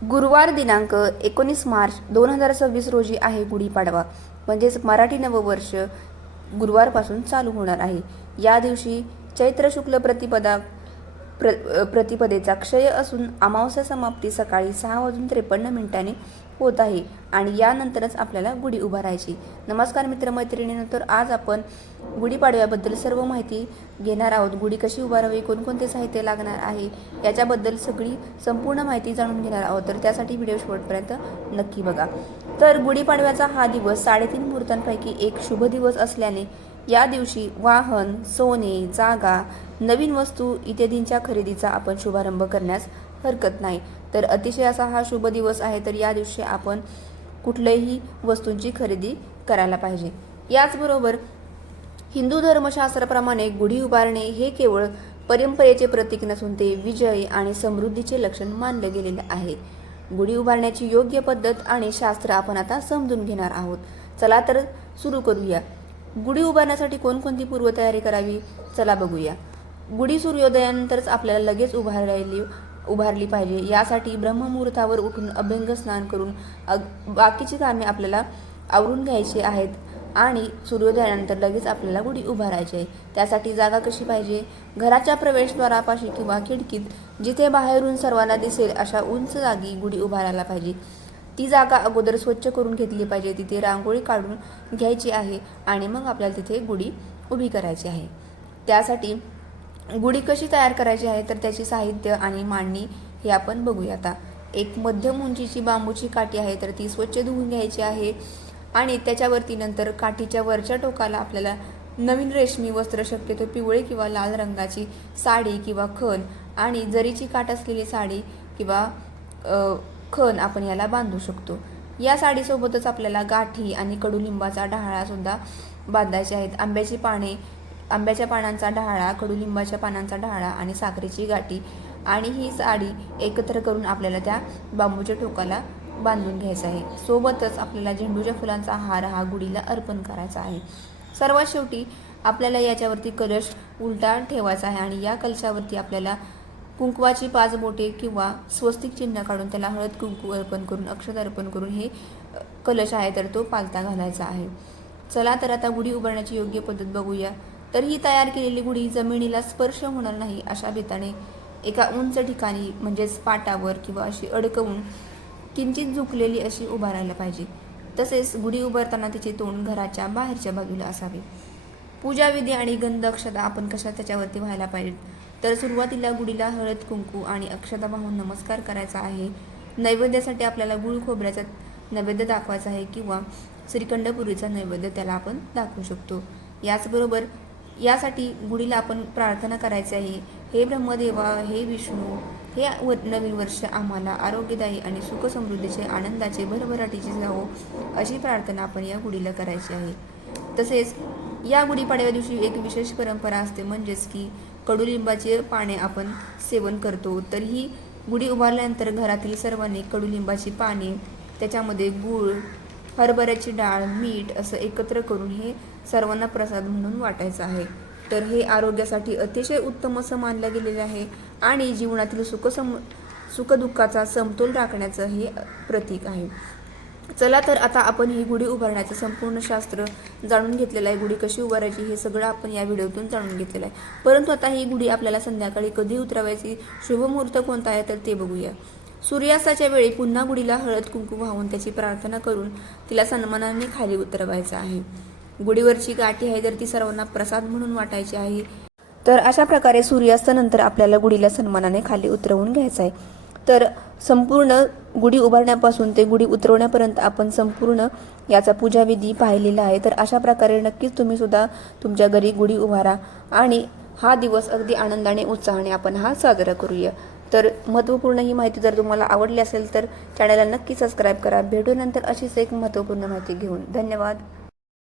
गुरुवार दिनांक 19 मार्च 2026 रोजी आहे गुढीपाडवा. म्हणजेच मराठी नववर्ष गुरुवारपासून चालू होणार आहे. या दिवशी चैत्र शुक्ल प्रतिपदेचा क्षय असून अमावस्या समाप्ती सकाळी 6:53 होत आहे आणि यानंतरच आपल्याला गुढी उभारायची. नमस्कार मित्रमैत्रिणींनो, तर आज आपण गुढीपाडव्याबद्दल सर्व माहिती घेणार आहोत. गुढी कशी उभारावी, कोणकोणते साहित्य लागणार आहे याच्याबद्दल सगळी संपूर्ण माहिती जाणून घेणार आहोत. तर त्यासाठी व्हिडिओ शेवटपर्यंत नक्की बघा. तर गुढीपाडव्याचा हा दिवस 3.5 मुहूर्तांपैकी एक शुभ दिवस असल्याने या दिवशी वाहन, सोने, जागा, नवीन वस्तू इत्यादींच्या खरेदीचा आपण शुभारंभ करण्यास हरकत नाही. तर अतिशय असा हा शुभ दिवस आहे, तर या दिवशी आपण कुठल्याही वस्तूंची खरेदी करायला पाहिजे. याचबरोबर हिंदू धर्मशास्त्राप्रमाणे गुढी उभारणे हे केवळ परंपरेचे प्रतीक नसून ते विजय आणि समृद्धीचे लक्षण मानले गेलेले आहे. गुढी उभारण्याची योग्य पद्धत आणि शास्त्र आपण आता समजून घेणार आहोत. चला तर सुरू करूया. गुढी उभारण्यासाठी कोणकोणती पूर्वतयारी करावी, चला बघूया. गुढी सूर्योदयानंतरच आपल्याला लगेच उभारली पाहिजे. यासाठी ब्रह्ममुहूर्तावर उठून अभ्यंग स्नान करून बाकीची कामे आपल्याला आवरून घ्यायची आहेत आणि सूर्योदयानंतर लगेच आपल्याला गुढी उभारायची आहे. त्यासाठी जागा कशी पाहिजे? घराच्या प्रवेशद्वारापाशी किंवा खिडकीत जिथे बाहेरून सर्वांना दिसेल अशा उंच जागी गुढी उभारायला पाहिजे. ती जागा अगोदर स्वच्छ करून घेतली पाहिजे. तिथे रांगोळी काढून घ्यायची आहे आणि मग आपल्याला तिथे गुढी उभी करायची आहे. त्यासाठी गुढी कशी तयार करायची आहे, तर त्याची साहित्य आणि मांडणी हे आपण बघूया. आता एक मध्यम उंचीची बांबूची काठी आहे, तर ती स्वच्छ धुवून घ्यायची आहे आणि त्याच्यावरती नंतर काठीच्या वरच्या टोकाला आपल्याला नवीन रेशमी वस्त्र, शक्यतो पिवळे किंवा लाल रंगाची साडी किंवा खण आणि जरीची काठ असलेली साडी किंवा खण आपण याला बांधू शकतो. या साडीसोबतच आपल्याला गाठी आणि कडुलिंबाचा डहाळा सुद्धा बांधायचे आहेत. आंब्याच्या पानांचा डहाळा, कडुलिंबाच्या पानांचा डहाळा आणि साखरेची गाठी आणि ही साडी एकत्र करून आपल्याला त्या बांबूच्या टोकाला बांधून घ्यायचं आहे. सोबतच आपल्याला झेंडूच्या फुलांचा हार हा गुढीला अर्पण करायचा आहे. सर्वात शेवटी आपल्याला याच्यावरती कलश उलटा ठेवायचा आहे आणि या कलशावरती आपल्याला कुंकवाची 5 बोटे किंवा स्वस्तिक चिन्ह काढून त्याला हळद कुंकू अर्पण करून, अक्षत अर्पण करून हे कलश आहे तर तो पालथा घालायचा आहे. चला तर आता गुढी उभारण्याची योग्य पद्धत बघूया. तर ही तयार केलेली गुढी जमिनीला स्पर्श होणार नाही अशा बेताने एका उंच ठिकाणी म्हणजेच पाटावर किंवा अशी अडकवून किंचित झुकलेली अशी उभारायला पाहिजे. तसेच गुढी उभारताना तिचे तोंड घराच्या बाहेरच्या बाजूला असावे. पूजाविधी आणि गंध अक्षता आपण कशा त्याच्यावरती व्हायला पाहिजेत, तर सुरुवातीला गुढीला हळद कुंकू आणि अक्षता वाहून नमस्कार करायचा आहे. नैवेद्यासाठी आपल्याला गुळ खोबऱ्याचा नैवेद्य दाखवायचा आहे किंवा श्रीखंडपुरीचा नैवेद्य त्याला आपण दाखवू शकतो. याचबरोबर यासाठी गुढीला आपण प्रार्थना करायची आहे. हे ब्रह्मदेवा, हे विष्णू, हे नवीन वर्ष आम्हाला आरोग्यदायी आणि सुख समृद्धीचे, आनंदाचे, भरभराटीचे जावो अशी प्रार्थना आपण या गुढीला करायची आहे. तसेच या गुढीपाडव्या दिवशी एक विशेष परंपरा असते, म्हणजेच की कडुलिंबाचे पाने आपण सेवन करतो. तर ही गुढी उभारल्यानंतर घरातील सर्वांनी कडुलिंबाची पाने, त्याच्यामध्ये गूळ, हरभऱ्याची डाळ, मीठ असं एकत्र करून हे सर्वांना प्रसाद म्हणून वाटायचं आहे. तर हे आरोग्यासाठी अतिशय उत्तम असं मानलं गेलेलं आहे आणि जीवनातील सुखदुःखाचा समतोल राखण्याचं हे प्रतीक आहे. चला तर आता आपण ही गुढी उभारण्याचं संपूर्ण शास्त्र जाणून घेतलेलं आहे. गुढी कशी उभारायची हे सगळं आपण या व्हिडिओतून जाणून घेतलेलं आहे. परंतु आता ही गुढी आपल्याला संध्याकाळी कधी उतरवायची, शुभ मुहूर्त कोणता आहे तर ते बघूया. सूर्यास्ताच्या वेळी पुन्हा गुढीला हळद कुंकू वाहून त्याची प्रार्थना करून तिला सन्मानाने खाली उतरवायचं आहे. गुढीवरची गाठी आहे तर ती सर्वांना प्रसाद म्हणून वाटायची आहे. तर अशा प्रकारे सूर्यास्तानंतर आपल्याला गुढीला सन्मानाने खाली उतरवून घ्यायचं आहे. तर संपूर्ण गुढी उभारण्यापासून ते गुढी उतरवण्यापर्यंत आपण संपूर्ण याचा पूजाविधी पाहिलेला आहे. तर अशा प्रकारे नक्कीच तुम्ही सुद्धा तुमच्या घरी गुढी उभारा आणि हा दिवस अगदी आनंदाने, उत्साहाने आपण हा साजरा करूया. तर महत्त्वपूर्ण ही माहिती जर तुम्हाला आवडली असेल तर चॅनलला नक्की सबस्क्राईब करा. भेटूनंतर अशीच एक महत्त्वपूर्ण माहिती घेऊन. धन्यवाद.